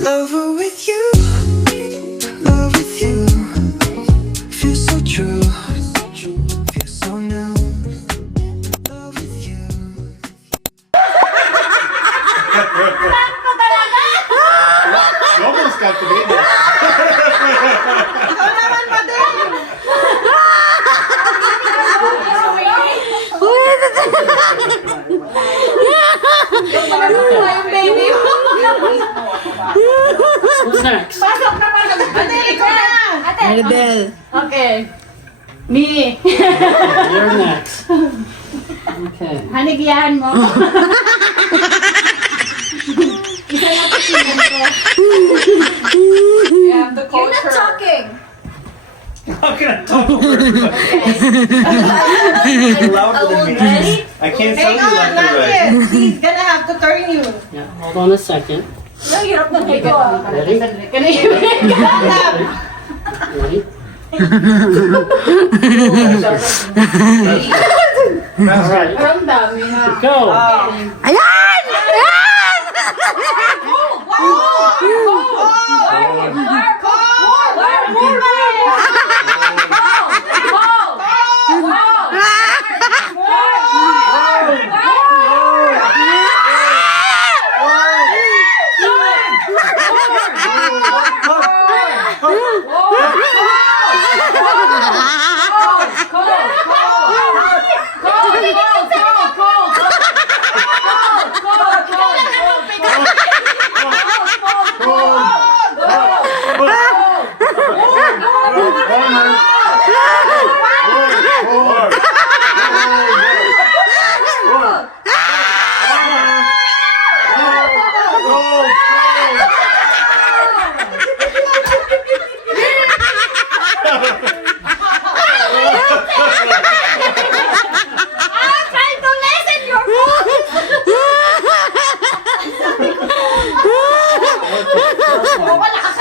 Lover with you, love with you. Feels so true, feels so new. Love with you. You almost got the baby. Ikaw naman, Madel! Yung baby mo. Who's next? Pasok na, pasok. Madel, ikaw na! Maribel. Okay. Me. You're next. Okay. Hanigyan mo. Isa na po sinan ko. You have to coach her. You're not talking. How can I talk over everybody? You're louder than me. I can't tell Hang you on, left or not right. yet. He's gonna have to turn you. Yeah, hold on a second. Nahirap na dito. Ready? Kanahirap ka. Ready? Alright, Ang dami na. go! Ayan! Ayan!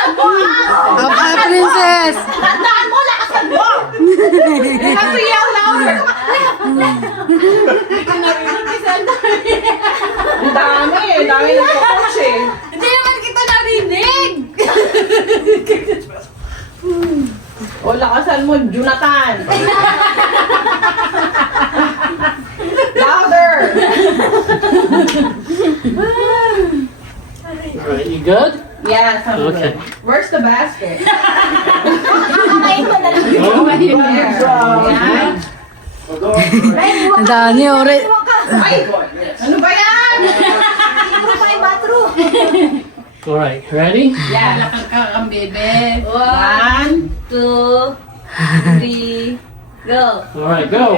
Papa Princess! Tandaan mo, lakasan mo! You have to yell louder! Hindi ka narinig isa ang dami. Ang dami nagpo-coach eh. Hindi naman kita narinig! O, lakasan mo, Jonathan! Louder! Alright, you good? Yes, I'm Okay. good. Where's the basket? Go. Yan. Ang dami, ore. Ay! Ano ba yan? Alright, ready? Yeah. Nakakang bebe. 1, 2, 3, go. Alright, go!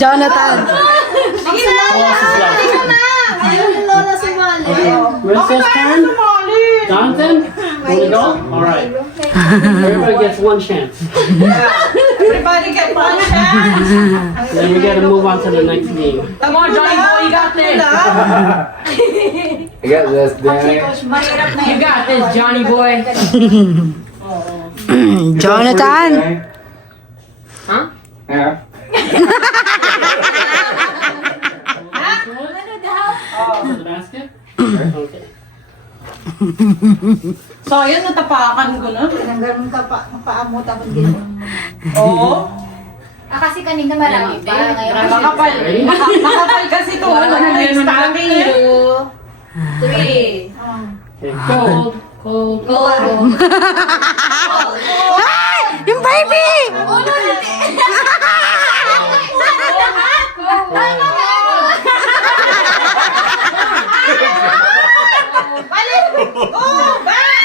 Jonathan. Sige na! Who else is left? Lola sumali. Princess turn? Jonathan? Wanna go? Alright. Everybody gets one chance. Everybody get one chance. Then we gotta move on to the next game. Come on, Johnny boy, you got this. I got this, Danny. You got this, Johnny boy. Jonathan. Huh? Yeah. To the basket? Okay. So, ayun, natapakan ko na. Tinanggal mo paa mo tapos gano'n. Oo. Kasi kanina marami pa. Ngayon, Makapal. Ready? Makapal kasi ito. Ano na yung stocking eh. 3. Okay, cold. Cold. Ay! Yung baby! Oh, back!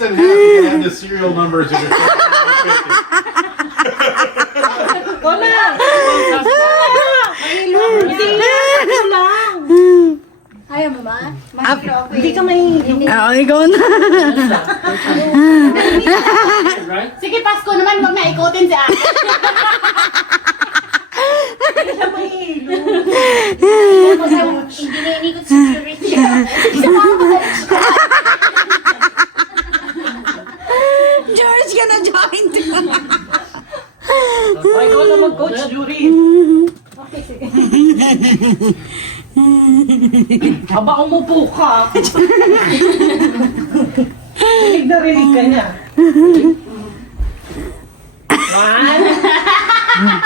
less than half, you can have the serial numbers of your Ayaw mo ba? Mahilo ako Hindi eh. ka mahihilo. Oo, ikaw na. Right? Sige, Pasko naman, wag na ikutin si ate. Hindi siya mahihilo. Iniikot security siya. George ka na join. Ay, ikaw na mag-coach, Jury. Okay, sige. Aba, umupo ka. Rinig na rinig ka niya. 1,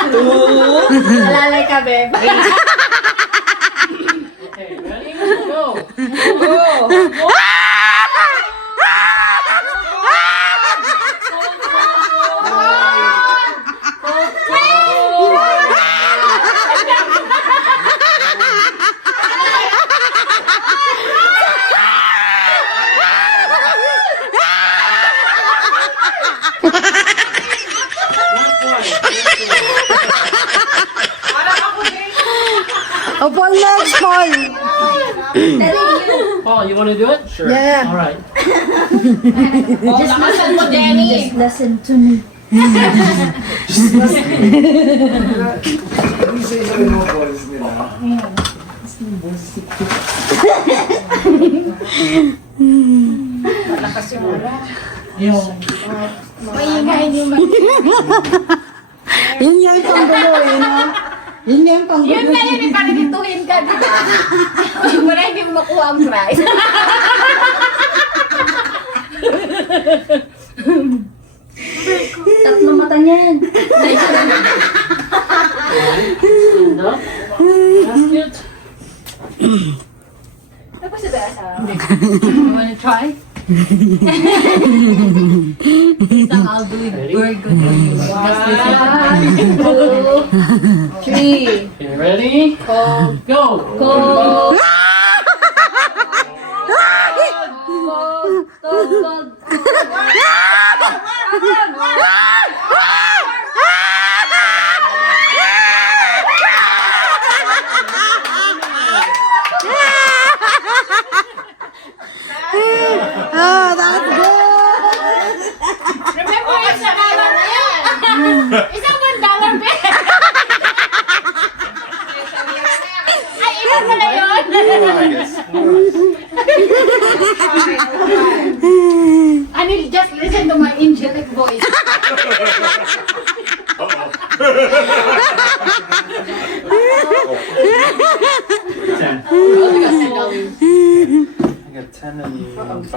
2, Alalay ka, babe. Okay, ready? Go. go. Oh, Paul, next, Paul. Paul, you want to do it? Sure. Yeah. All right. Oh, lakasan mo, Jenny. Just listen to me. Malakas yung ura. Maingay yung Yun nga yung panggulo eh, no? Yun nga yung panggulo. Yun nga yun, eh, parang dituhin ka, di ba? Wala hindi mo makuha ang prize. Tatlo mata niyan. Stand up. Basket. Tapos sa basa. You wanna try? I'll do it. Ready? We're good. 1, 2, 3. Okay, ready? Go. Go. Oh, that's good. Remember, it's a dollar na yan. It's a $1 bill. Ay, ilan mo na yun? Anil, just listen to my angelic voice. Ten. $10. I got 10 and 5.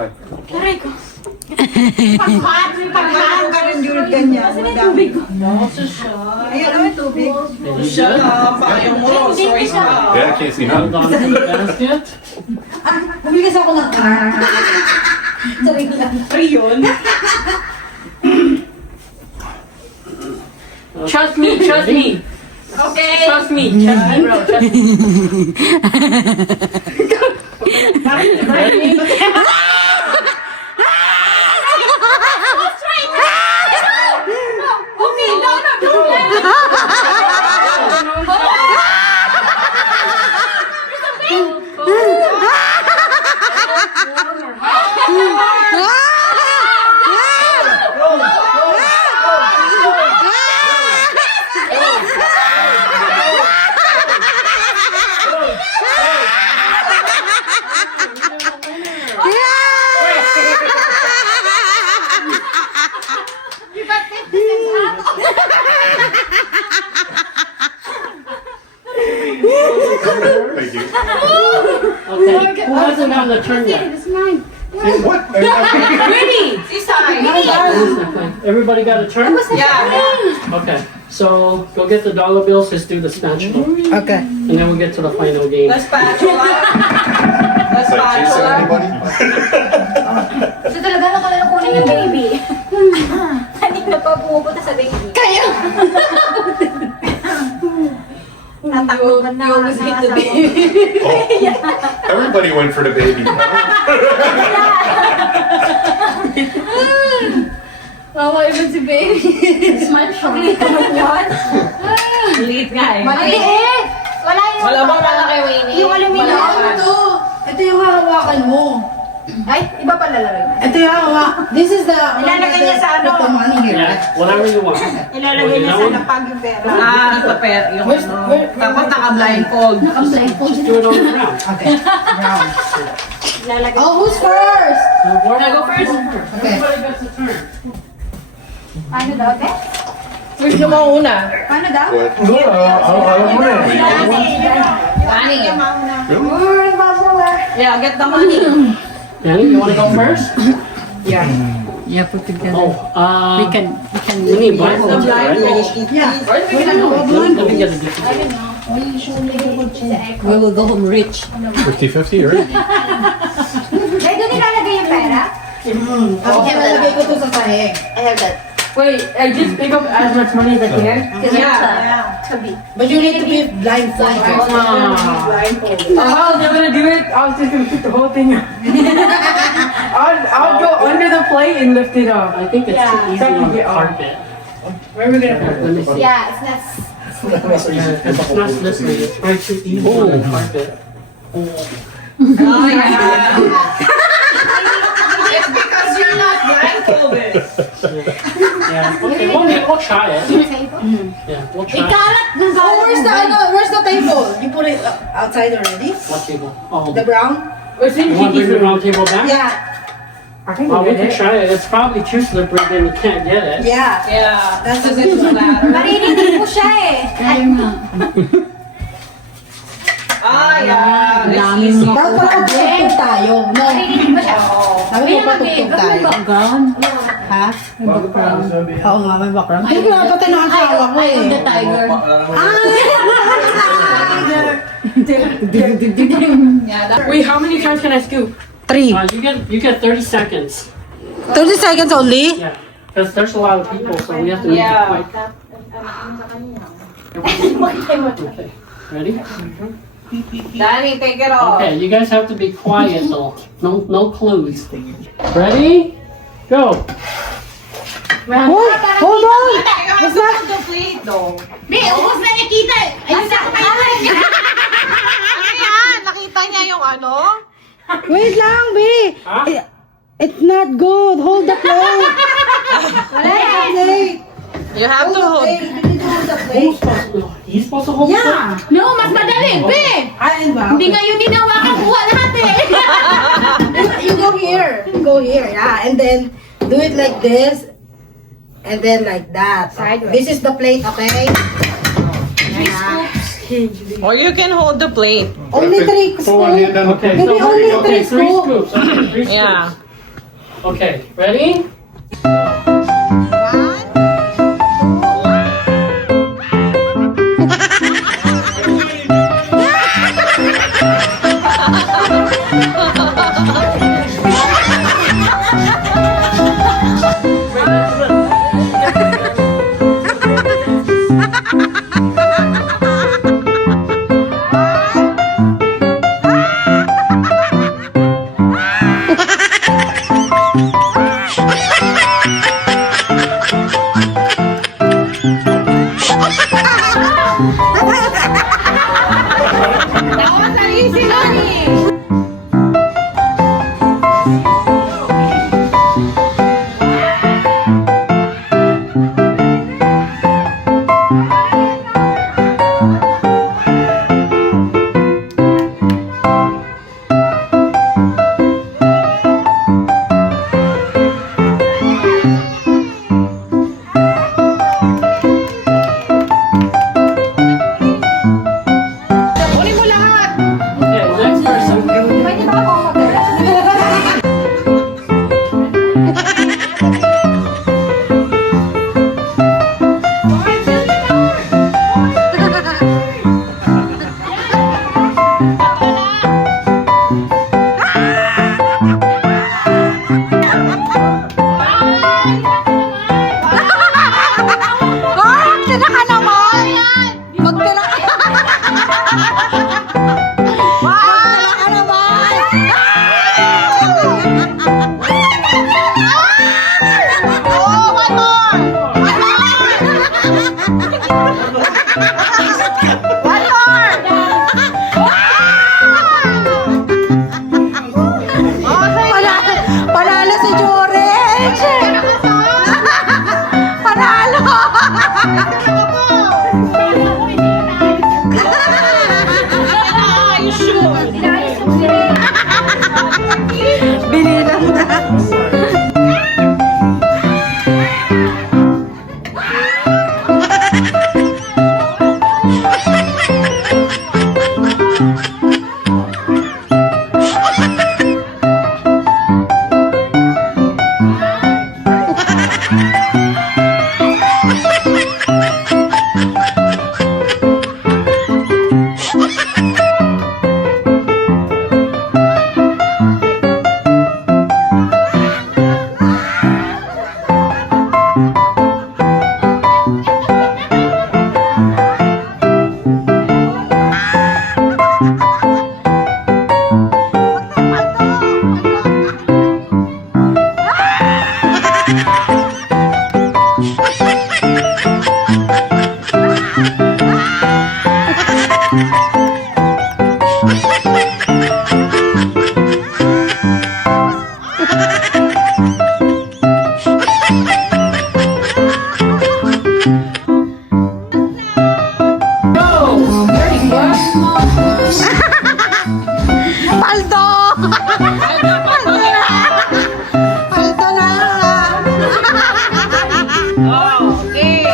Pagkaan ka rin, Jury, ganyan. Tubig ko. Ayun, ano yung tubig? Shut up. Ayaw mo. Sorry ka. Yeah, I can't see Hold how. on to the basket. Bumili kasi ako ng Sorry ko lang. Ayun. Trust me, trust me. Okay. Trust me, bro. Trust me. Ready? Okay, no, don't let me. Thank you. Okay, who hasn't gotten a turn yet? It's mine. What? Ready. Sisay. Everybody got a turn? Yeah. Okay, so go get the dollar bills, let's do the spatula. Okay. And then we'll get to the final game. The spatula. The Like Jason, spatula. anybody? So talaga na ko lang kunin yung baby. Kanina pa pumupunta sa baby. Kayo! Tatakbo na ako sa baby. Oh, everybody went for the baby. Wawa ibig si baby. Smile siya. Liit nga eh. Maliit! Wala yung... Wala bang lalaki, Winnie? Yung aluminum. Ito yung hahawakan mo. Ay, iba pala lalagay. Ito yung hahawak. This is the... Ilalagay niya sa ano? Put the money here. Yeah, whatever you want. Ilalagay niya sa lapag yung pera. Sa pera. Yung ano. Tapos naka-blindfold. Just do it on the ground. Okay. Round. Lalagay. Oh, who's first? Go first. Okay. Everybody gets a turn. Paano daw, te? First yung mauna. Paano daw? Money. Yeah, get the money. Danny, you want to go first? Yeah. Oh, we need blindfolds, right? Yeah. Let me get the difference. We will go home rich. 50-50, right? Ay, doon nilalagay yung pera? Ako nalagay ko to sa sahig. Wait, I just pick up as much money as I can? Yeah. But you need to be blindfolded. How was I gonna do it? I was just gonna put the whole thing up. I'll go under the plate and lift it up. I think it's too easy on the carpet. Where are we gonna put Let me see. Yeah, it's not... Yeah, it's not slippery. It's way too easy on the carpet. Oh, yeah. It's because you're not blindfolded. Yeah. Okay, we'll try it. Yeah, we'll try it. Oh, where's the table? You put it outside already? What table? Oh, The brown? Or same you want to bring the round table back? Yeah. I think Oh, we we can did it. try it. It's probably too slippery, then you can't get it. Yeah. Yeah. That's Because a it's good one. flatter. Maririnig mo siya eh. Ah, yeah. It's easy. Dapat patugtog tayo. No. Maririnig mo siya. Dapat patugtog tayo. Ha? Oo nga, may background. Hindi ko napatay na ang asawa ko eh. The tiger. Wait, how many times can I scoop? 3. You get 30 seconds. 30 seconds only? Yeah, because there's a lot of people, so we have to make Yeah. it quick. Okay, ready? Danny, take it off. Okay, you guys have to be quiet though. No clues. Ready? Go. Hold on! You have to hold the plate though. Di, ubos na nakita. Ayun na ako kayo. Nakita niya yung ano? Wait lang, B! Huh? It's not good. Hold the plate. Wala Hold the yan. plate. You have to hold. You need to hold the Who's plate. supposed to? He's supposed to hold Yeah. No, mas madali. Be! Ayun ba? Hindi nga yun dinawakan buha lahat eh. You go here. You go here, yeah. And then do it like this. And then like that. Sideways. This is the plate, okay? Or you can hold the plate. Only 3 Put one hand scoops. on the Okay, Maybe so only okay, 3 three scoops. scoops. Okay, 3 scoops. Yeah. Okay, ready? That was easy, Lani. Inayos yung sila. Binilang na. Paldo! Paldo na! Paldo na! Okay.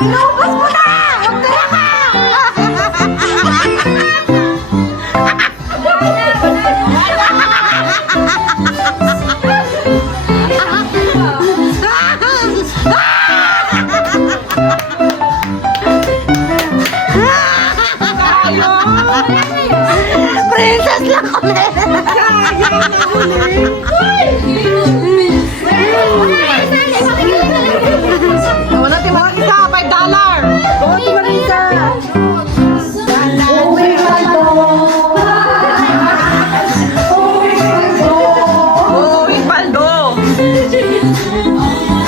Inubos mo na! Huwag Princess lang ulit! Wala natin mga isa, $5. Go to Marisa! Uy, paldo.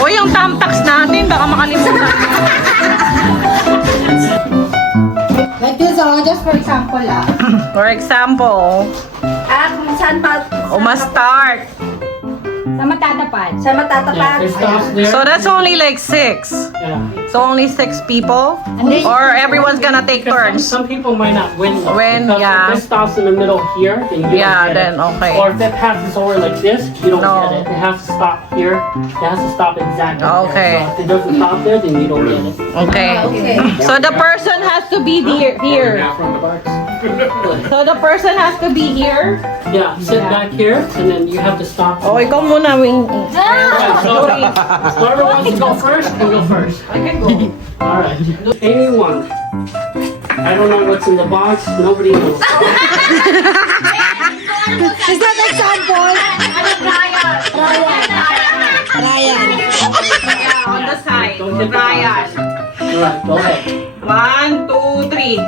Uy, yung tamtax natin, baka makalimutan. Like this, just for example, For example, Kung saan pa? start. Sa matatapad. sa Yeah, matatapat. it stops there. So that's only like 6. Yeah. So only 6 people? Or everyone's gonna take Because turns? some people might not win. though. Win, Because yeah. If this stops in the middle here, then you Yeah, don't get then it. okay. Or if it passes over like this, you don't No. get it. It has to stop here. It has to stop exactly Okay. there. So if it doesn't stop there, then you don't get it. Okay. So the person has to be here. From the box. So the person has to be here. Yeah, sit back here, and then you have to stop. Oh, ikaw muna, Wing. Alright, so whoever wants to go first, can go first. I can go. Alright. Anyone. I don't know what's in the box. Nobody knows. Is that example? Ryan. On the side. Don't hit the Ryan. Alright, go ahead. 1, 2, 3.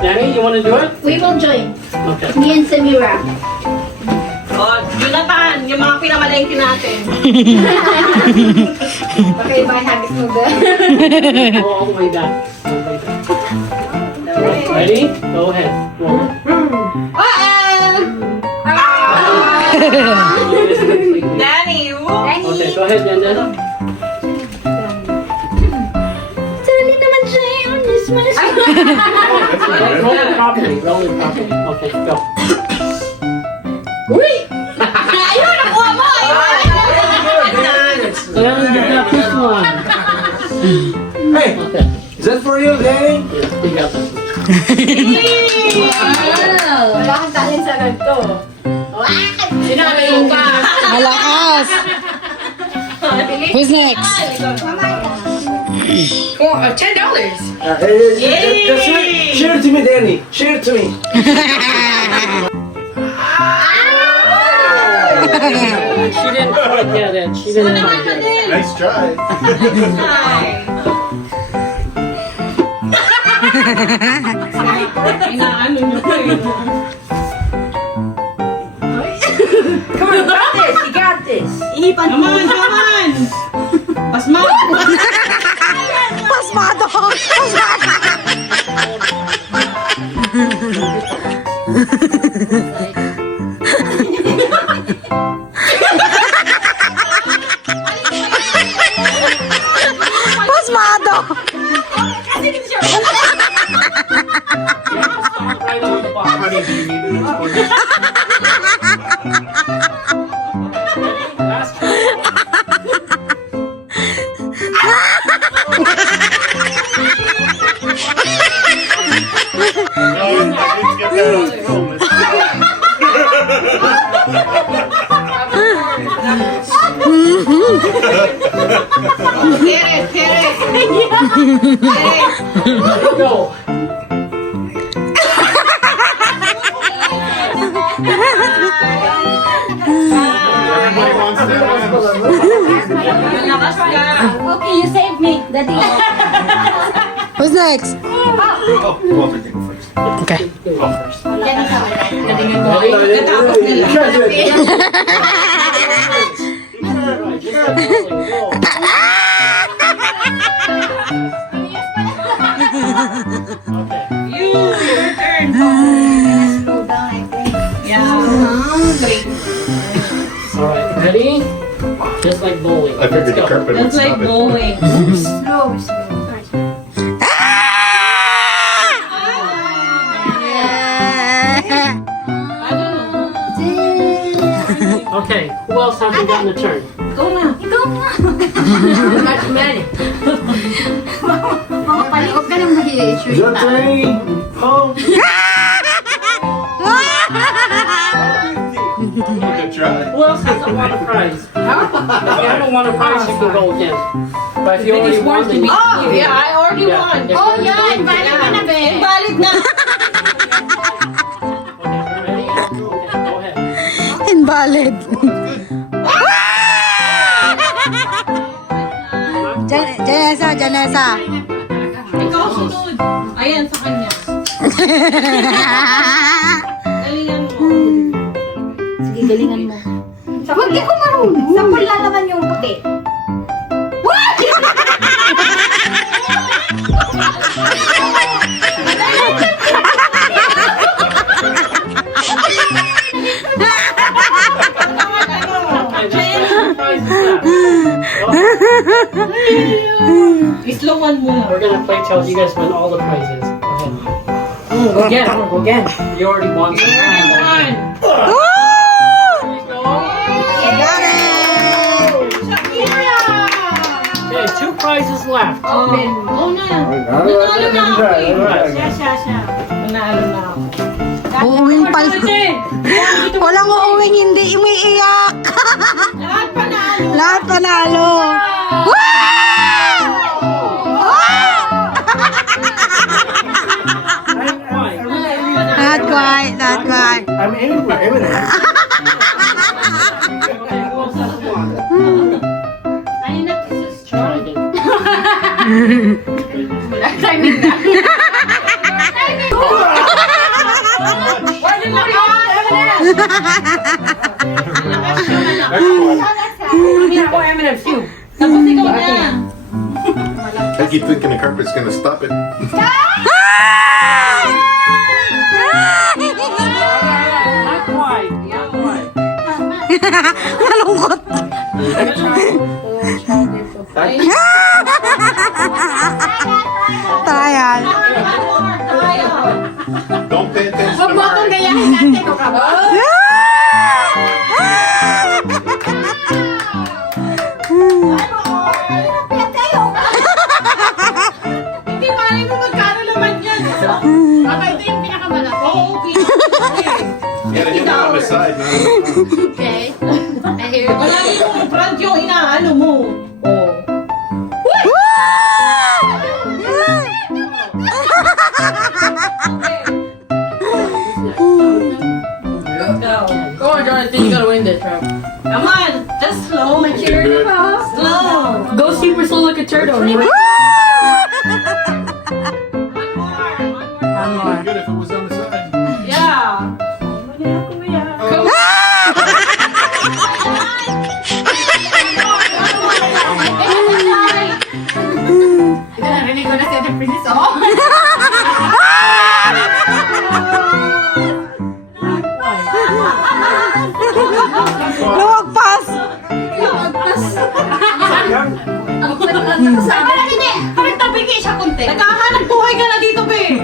Danny, you want to do it? We will join. Okay. Me and Samira. Oh, Jonathan, yung mga pinamalengke natin. Okay, bye. Happy Snoodle. Go all the way back. All the way back. Ready? Go ahead. Roll. Danny, you? Okay, go ahead, Danda. Dali naman siya yun. This much. Roll it properly. Roll it properly. Okay, go. Ayun, nakuha mo. Then you got this one. Hey, Okay. is that for you, Danny? Yes, you got this one. Wala kang talent sa ganito. Sinabi mo pa. Malakas! Who's next? Hey, just share it to me, Danny. Share it to me. She didn't quite get it. She didn't quite get it. Nice try. Inaano niyo ko eh. Come on, you got this. You got this. Ihipan mo. Come on! Pasma! Pasmado! Pasmado! Right on the box. Honey, do you need an explanation? Last try. No, I didn't get that on film. Let's go. Get it! Go. Everybody wants to Malakas ka! Okay, you saved me. Daddy. Who's next? Oh, Walter, take it first. Okay. Go first. Natapos nila. You! Your turn! Go down, I think. Yeah. Alright, ready? Just like bowling. I figured Let's the go. carpet would That's like stop it. going. Slow, slow. I don't know. Okay, who else hasn't gotten a turn? Go na. Ikaw na. Much money. Mga pali, huwag ka nang mag-i-issue. Your turn. Home. Good try. Who else hasn't won a prize? If you haven't won a prize, you can go again. But if you already won, then you Oh, yeah, I already Yeah. won. Yeah. Oh, yan. Balik ka na, be. Valid na. Okay, ready? Okay, go ahead. Invalid. Janessa, Janessa. Ikaw sunod. Ayan, sa kanya. Galingan mo. Sige, galingan mo. Huwag di ko marunong. Sampol lang naman yung puti. Okay, there's 2 prizes left. Islowan mo na. We're gonna play till you guys win all the prizes. Go ahead. Go again. You already won some. There you go. Okay, 2 prizes left. Open. Go na. Alright, let me try. Let me try. Siya. Manalo na ako. Uuwing pala. Walang uuwing hindi umiiyak. Lahat panalo. Lahat panalo. Not quite, not quite. I'm aiming for Eminem. Okay, who else hasn't won? Ayun na, Jesus. Try again. Timing na. Pwede na ka. Kami ako, Eminem, few. Tapos ikaw na. I keep thinking the carpet's gonna stop it. Not quite. Not quite. Malungkot. Tayan. Don't pay attention Huwag to mo akong Mari. gayahin natin. Huwag ka ba? Hindi mali mo magkano naman yan. Baka ito yung pinakamalaki. Oo, Yeah, hit it on the side, not on the front. Okay. I hear you. Malagi yung front yung inaano mo. Oo. Go on, Jonathan. You gotta win this, bro. Come on, just slow. Good. Slow. Go super slow like a turtle. Good if it was on the side. Yeah. Narinig ko na si Ate Princess, oh. Lumagpas! Parang hindi. Parang tabi kayo siya konti. Naghahanap buhay ka na dito, be.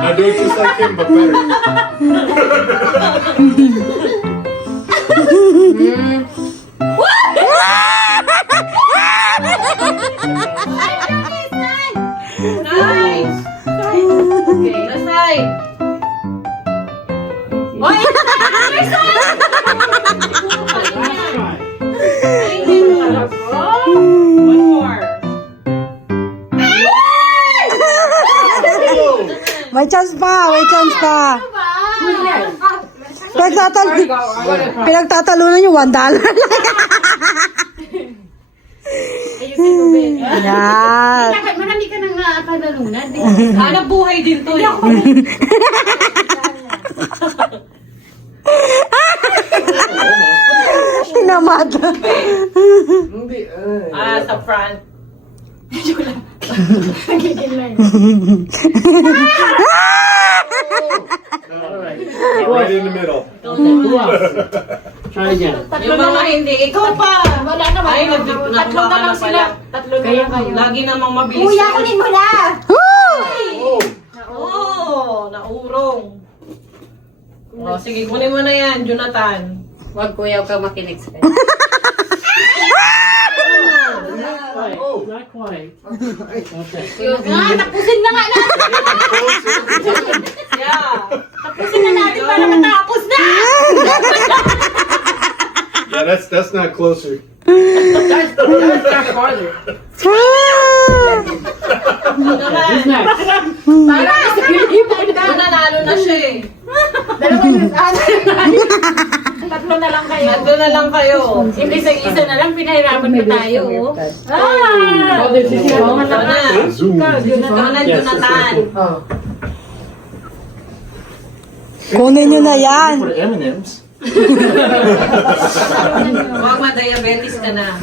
Now do it just like him, but better. Nice. Okay, last side. Oy, other side. One more. May chance pa, may chance pa. Pinagtatalunan yung $1 lang. Yan. Marami ka nang panalunan. Hanap buhay din to. Tinamad. Sa front. Right in the middle. Who else? Try again. Yung mga hindi, ikaw pa. Wala naman. Ay, Tatlo na nakuha lang na sila. pala. Tatlo na lang kayo. Lagi namang mabilis. Kuya, kunin mo na. Oo, naurong. O, sige, kunin mo na yan, Jonathan. Wag kuya ka makinig sa Not quite. Okay. Tapusin na nga natin. Yeah. Tapusin na natin para matapos na. Yeah, that's not closer. That's farther. Who's next? Nanalo na siya eh. Tatlo na lang kayo. Tatlo na lang kayo. Hindi sa isa na lang, pinahirapan pa tayo. Oh, this is Ikaw na. Zoom. Ikaw na, Yes, Jonathan. Oh. Kunin nyo na yan. For the M&M's. Huwag ma-diabetes ka na.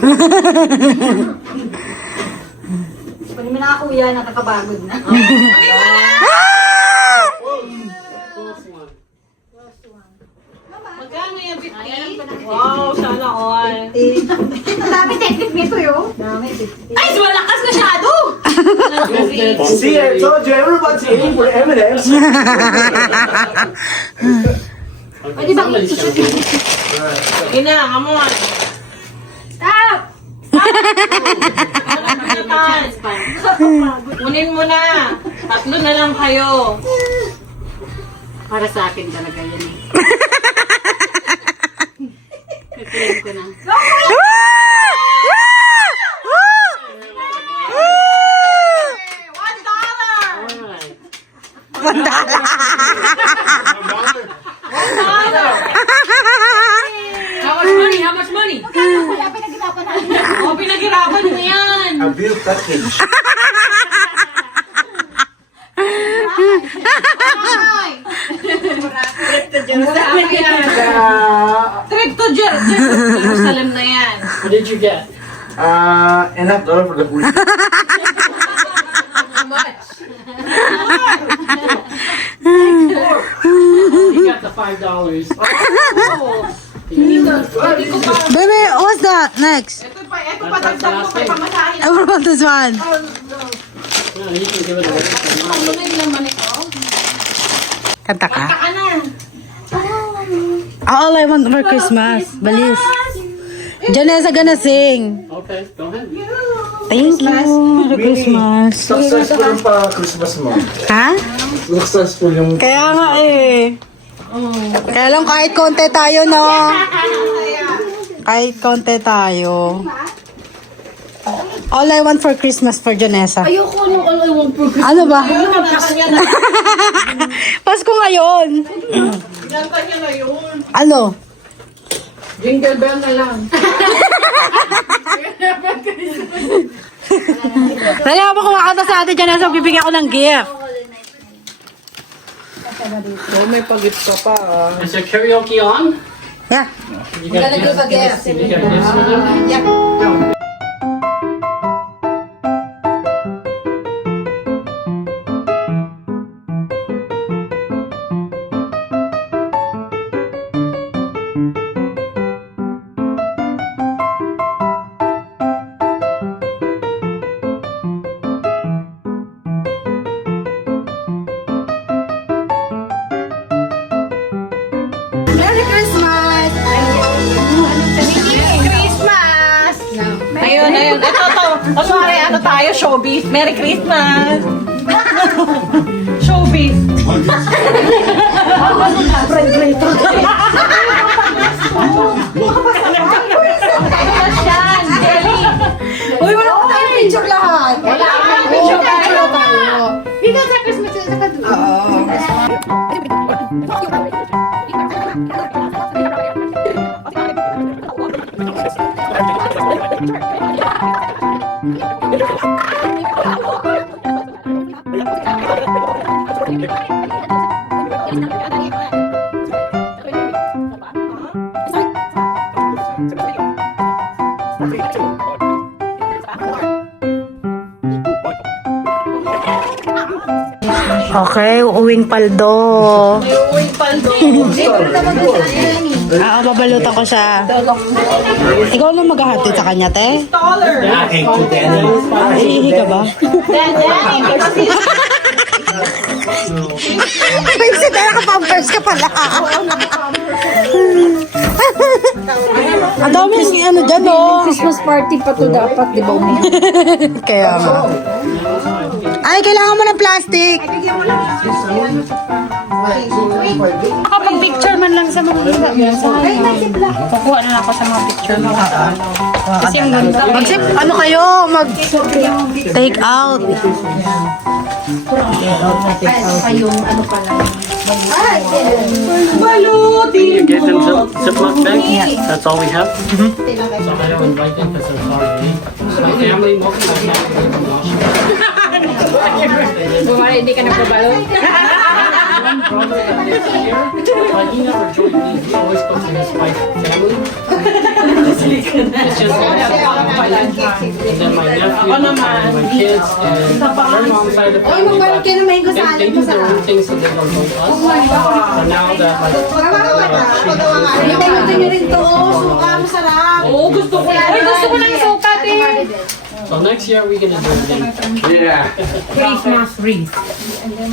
Pag mo na kuya, nakakabagod na. Magkano yung 50? Wow, sana all. Ang dami technique nito yun. Ay, malakas masyado! See, I told you, everyone's aiming for M&M's. Okay, somebody's jumping. Sige na, come on. Stop! Jonathan, kunin mo na. Tatlo na lang kayo. Para sa akin talaga yan eh. Kiklaim ko na. How much money? How much money? Wala pinaghirapan natin. O, pinaghirapan mo yan. A real package. Trip to Jerusalem na yan. What did you get? Enough dollar for the food. How much? You got the $5. Baby, what's that? Next. Ito pa, dagdag mo kay pamasahin. I want this one. No, you can give it away. Ano na yung laman ito? Kanta ka? Taka na. All I want for Christmas. Balis. Janessa gonna sing. Okay, go ahead. Thank you. Merry Christmas. Successful yung pa-Christmas mo. Ha? Successful yung... Kaya nga eh. Kaya lang kahit konti tayo, no? Kahit konti tayo. All I want for Christmas for Janessa. Ayoko nung all I want for Christmas. Ano ba? Ayun, magkakanya na. Pasko ngayon. Ganta niya na yun. Ano? Jingle bell na lang. Dali ako kumakanta sa atin dyan. So, bibigyan ko ng gift. Oh, may pagit ka pa ah. Is there karaoke on? Yeah. You got Gonna give a gift. You got gifts for them? Yeah. Merry Christmas! Christmas! Ayun, ayun. Ito, ito. O, sorry, ano tayo? Showbiz. Merry Christmas! Showbiz. Uy, wala ko tayong picture lahat. Wala ka picture tayo. Dito sa Christmas, sa kadula. Oo. Okay, uuwing paldo. Uy, paldo. Babalutan ko siya. Ikaw na maghahatid sa kanya, te? Taller. Iihi ka ba? Pinsi, naka-pampers ka pala. Ang daming ano dyan, oh. Christmas party pa to dapat, di ba? Kaya nga. Ay, kailangan mo ng plastic. Kapag-picture man lang sa mga kukuha na lang ako sa mga picture mo. Kasi yung ganda. Mag-sip, ano kayo? Mag-take out. Yung ano pala. You get them Ziploc bag? That's all we have? So I don't invite them because they're far away. My family, most of my family from Washington. Bumara, hindi ka nagpabalo. One brother that lives here, but he never joined me. He always goes to his wife's family. It's just that and then my nephew and my kids and her mom's side of the family. But they do their own things so they don't know us. So now that Oo, gusto ko yan. Ay, gusto ko ng suka, eh. so next year we're gonna do a thing. Yeah. Christmas wreath.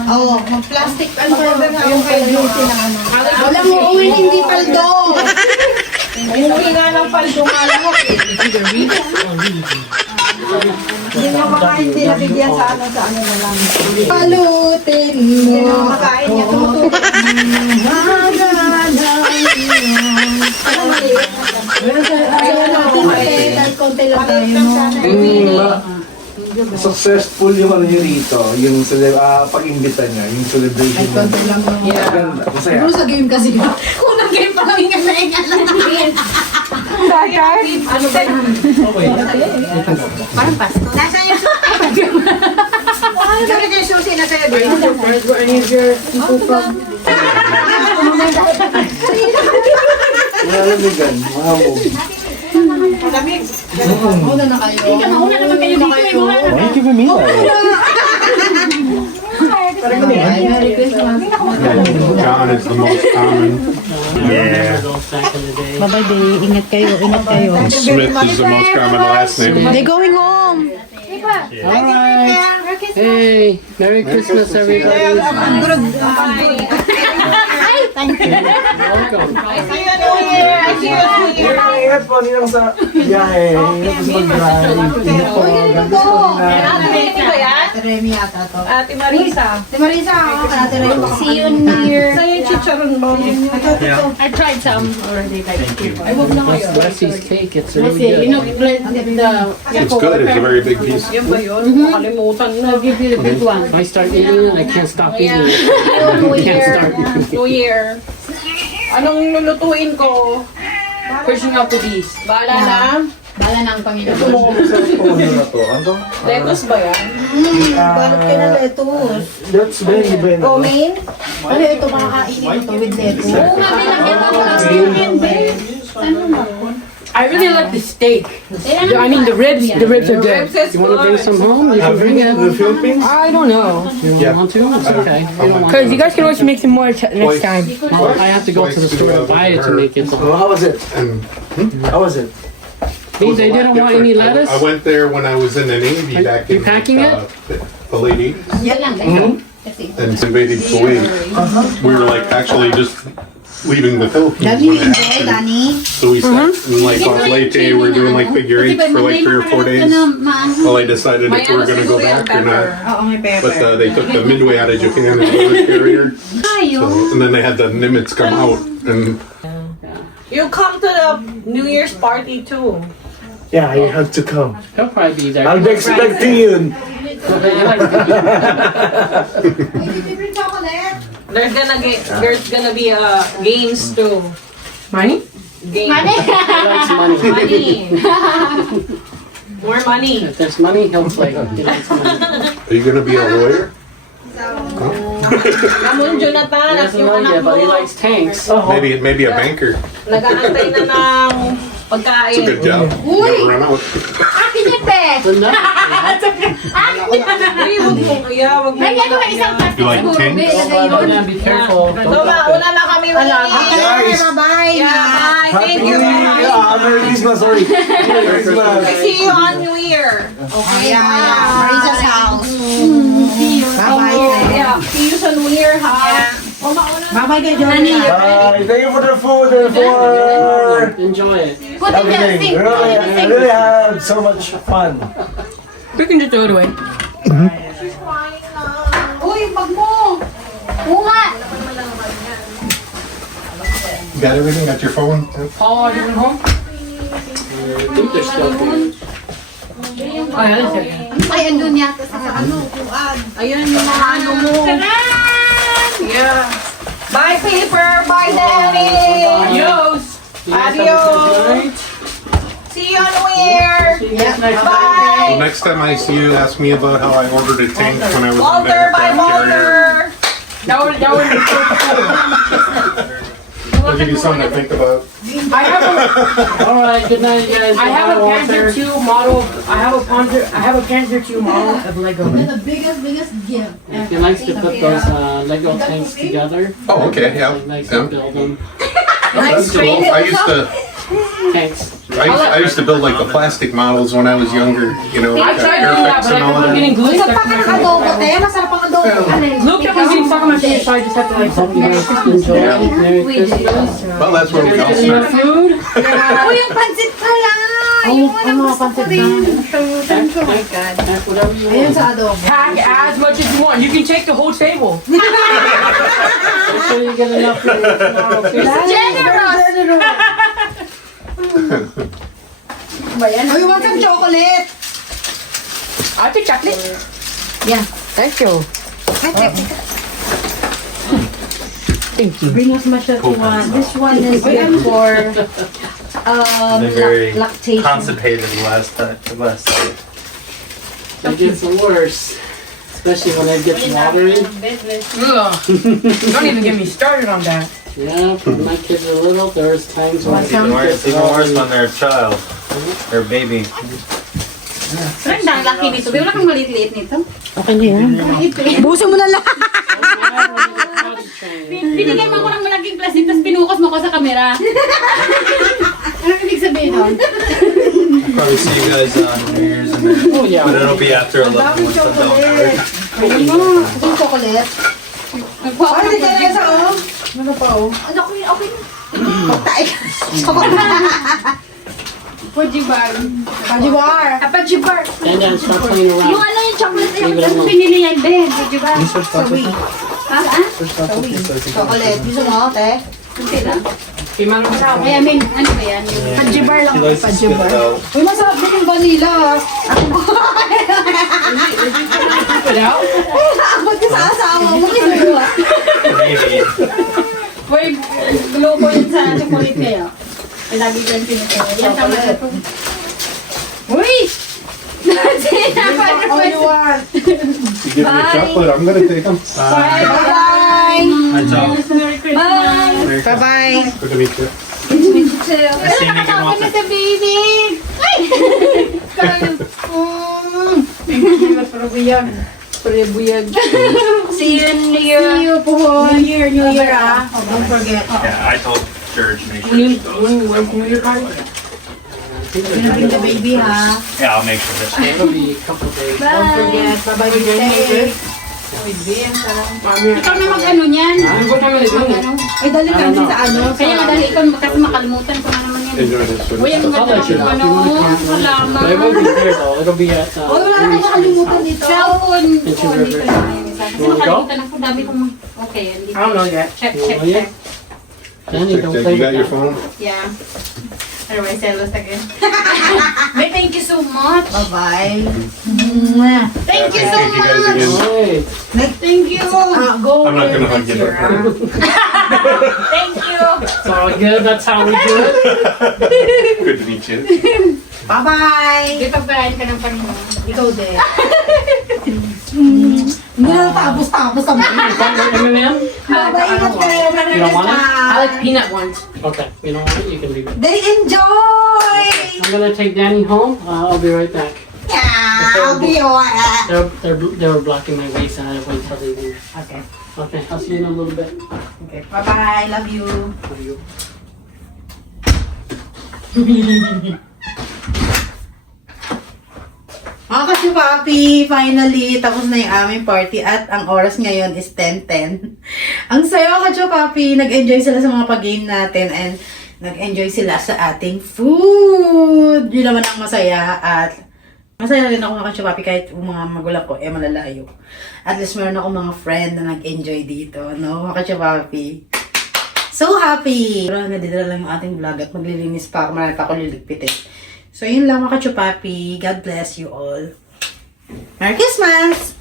Oo, mag-plastic. Ano ba yung kay beauty na ano? Wala mo uwi, hindi paldo. Umuwi nga ng paldo nga lang ako. Hindi na makain, hindi nabigyan sa ano na lang. Palutin Hindi na mo. makain niya. Tumututok. Konti lang tayo. Successful yung ano nyo rito, yung pag-imbita niya, yung celebration niya. Maganda, masaya. Siguro sa game kasi. Kung nag-game pa lang ingat lang. Ano ba yun? Parang pasto. Nasaan yung susi? Nasaan yung susi? Nasaan yung Malamigan, mahamog. Malamig. Una na kayo. Mauna naman kayo dito. Eh, mauna na. Why you giving me that? Merry Christmas. John is the most common. Yeah. Back in the day. Bye-bye, day. Ingat kayo. Ingat kayo. Smith is the most common last name. They're going home. Alright. Hey, Merry Christmas, everybody. Welcome. I see you New Year. I see you New Year. Ingat po nilang sa biyahe. Ingat po sa mag-drive. Ingat po. Ganda po. Ate Remy ba yan? Remy yata to. Ate Marisa. Si Marisa, Ate Remy. See you near. Sa'yo yung chicharon mo. I tried some already. Like, Bless his cake. It's really good. It's good. It's a very big piece. Yan ba yun? Makalimutan na. If I start eating it, I can't stop eating it. I can't start. New Year. Anong lulutuin ko? Pushing up to these. Bahala na. Bala na ang Panginoon. Ito mo kung sa phone na to. Ano to? Lettuce ba yan? Balot ka na lettuce. That's very, very Oh, main? Ano ito, makakainin ito with lettuce. Oo nga, may nakita ko lang sa yung Saan mo ba? I really like the steak. Kailangan I mean, the ribs are good. Ribs is You want to bring good. some home? You can bring it. the Philippines? I don't know. Yeah. You want to? It's okay. You don't want Because to. you guys can always make some more next time. Well, I have to go to the store to buy it to make it. So how was it? And How was it? Means they didn't want any lettuce? I went there when I was in the Navy back you in packing it? the late 80s Yan lang, ganyan. Kasi. and invaded Kuwait. We were like actually just leaving the Philippines. when it happened. Dani. So we sat in like off Leyte, we're doing like figure eights for like 3 or 4 days. Well, I decided if we were gonna go back or not. Oo, may pepper. But they took the Midway out of Japan and the carrier. So, and then they had the Nimitz come out and You come to the New Year's party too. Yeah, you have to come. He'll probably be there. I'll be expecting you. There's gonna be games too. Money? Games. Money. He likes money. Money. More money. If there's money, he'll play. He likes money. are you gonna be a lawyer? Namun Jonathan He at doesn't yung know anak yet, but he mo, likes tanks. Maybe a banker. nag-aantay na ng It's a pagkain. good job. Never run out. Akin yan, pe. So no. Uy, huwag kong kaya, wag mo. Lagyan ko ng isang plastic You like siguro, tanks? be. Ilagay Oh, yun. yeah, be careful. So, Don't drop mauna it. na kami wala. Guys, Bye-bye. Yeah, bye. Thank you. Merry Christmas, sorry. Merry Christmas. See you on New Year. Okay, Marisa's house. Bye-bye. Yeah, see you sa New Year, ha? Bye-bye kay Johnny. Bye. Thank you for the food and for Enjoy it. Put it in the everything. sink. Really, I really had so much fun. We can just throw it away. Uy, pag mo. Oo nga. You got everything? Got your phone? Paul, are you going home? I think they're still good. Oh, yeah, that's it. Ay, andun yata sa ano. Ayan yung mga ano mo. Yeah. Bye, paper. Bye, Danny. Adios. Adios. See you on New Year. Well, Bye. next time I see you, ask me about how I ordered a tank when I was in the Walter, bye, aircraft carrier. Walter. That would I'll give you something to think about. I have a. All right. Good night, guys. I have a Bye, Panzer Walter. II model. I have a Panzer II model of Lego. The biggest gift. He likes to put those Lego tanks together. Oh, okay, yeah. He likes Yeah. to build them. Tanks. I used to build like the plastic models when I was younger. You know, I like tried to do that, Airfix but I and all kept on that. getting glue stuck to my finger. Adobo, te. Masarap ang adobo. Glue kept on getting stuck on my finger, so I just had to like Hope you guys enjoy. Merry Christmas. Well, that's where we all Get your start. food. Uy, yung pancit pala. Yung walang gusto ko rin. Whatever you Ayun want. sa adobo. Pack as much as you want. You can take the whole table. Make sure you get enough for tomorrow too. Oh, you want some chocolate? I take chocolate. Yeah. Thank you. Thank you. Bring as much as you want. This one is good for They're very lactation. constipated last time. It gets worse, especially when it gets watery. Ugh. Don't even get me started on that. Yeah, when my kids were little, there was times when It's even worse when they're a child. They're a baby. Pero ang laki nito. Wala kang maliit-liit nito. Okay na yan. Busin mo na lang. Binigyan mo ako ng malaking plastic, tapos pinukas mo ko sa camera. Ano ibig sabihin nun? Probably see you guys on New Year's, and then, Oh yeah. but it'll be after 11 once I'm done. Ayun mo. Gusto yung chocolate. Nagpapalok Ay, hindi ka na oh. Ano pa oh? Ano, okay. Pagtaik. Pajibar. Pajibar. Pajibar. And then start playing Yung around. ano yung chocolate na Leave it yung alone. pinili yan, Ben. Pajibar. Sawi. Ha? Chocolate. Gusto mo, te? Kunti lang. Pimanong sa Ay, I mean, ano ba yan? Yung Pajibar lang. She likes to spit it out. Uy, masarap din yung vanilla. out. Abot ka sa asawa mo. Kinuha. Maybe. Wait, Glow ko yun sa chocolate kaya. Ay, lagi ko yung pinipili. Yan, tama na ito. Uy! All you want. You give me chocolate, I'm gonna take them. Bye-bye. That's all. Merry Christmas! Bye-bye. Good to meet you. Kasi hindi ka Kasama na sa baby! Ay! See you in New Year. See you, Puhon. New Year, ah. Don't forget. Yeah, I told George to make sure she goes. Bring the baby, ha? Yeah, I'll make sure this. It'll be a couple days. Don't forget. Bye-bye, stay. Ikaw na mag-ano niyan. What time are they doing it? Mag-ano. Ay, dali ka din sa ano. Kaya nga dahil ikaw kasi makalimutan ko na naman yan. Enjoy this one. Uy, ang ganda ng ano. Salamat. But it won't be here though. It'll be at. Oh, wala na kayo nakalimutan dito. Cellphone. Did you Oo, dito remember? na yung isa. Kasi You wanna go? makalimutan ako. Dami kong... Okay, yan. I don't know yet. Check, You check, want check. Danny, don't play You got with your that. phone? Yeah. Otherwise, I lost again. May thank you so much. Bye-bye. Thank you so Thank you guys much. again. Hey, Thank you. Go. I'm not gonna hug you. Thank you. it's all good. That's how we do it. Good to meet you. Bye-bye. Di pagpalain ka ng Panginoon. Ikaw din. Hindi na tapos-tapos ang M&M? Bye-bye. Ingat kayo. You don't want it? I like peanut ones. Okay. You don't want it? You can leave it. They enjoy. I'm gonna take Danny home. I'll be right back. Yeah, I'll be alright. They were blocking my way, so I had to wait till they leave. Okay. Okay. I'll see you in a little bit. Okay. Bye-bye. Love you. Love you. Mga ka-chupapi, finally, tapos na yung aming party at ang oras ngayon is 10:10. Ang saya ka-chupapi, nag-enjoy sila sa mga pag-game natin and nag-enjoy sila sa ating food. Yun naman ang masaya at masaya rin ako mga ka-chupapi kahit yung mga magulang ko malalayo. At least meron ako mga friend na nag-enjoy dito, no mga ka-chupapi. So happy! Pero nadidala lang yung ating vlog at maglilinis pa ako, marami pa ako liligpitin. So, yun lang mga ka-chupapi. God bless you all. Merry Christmas!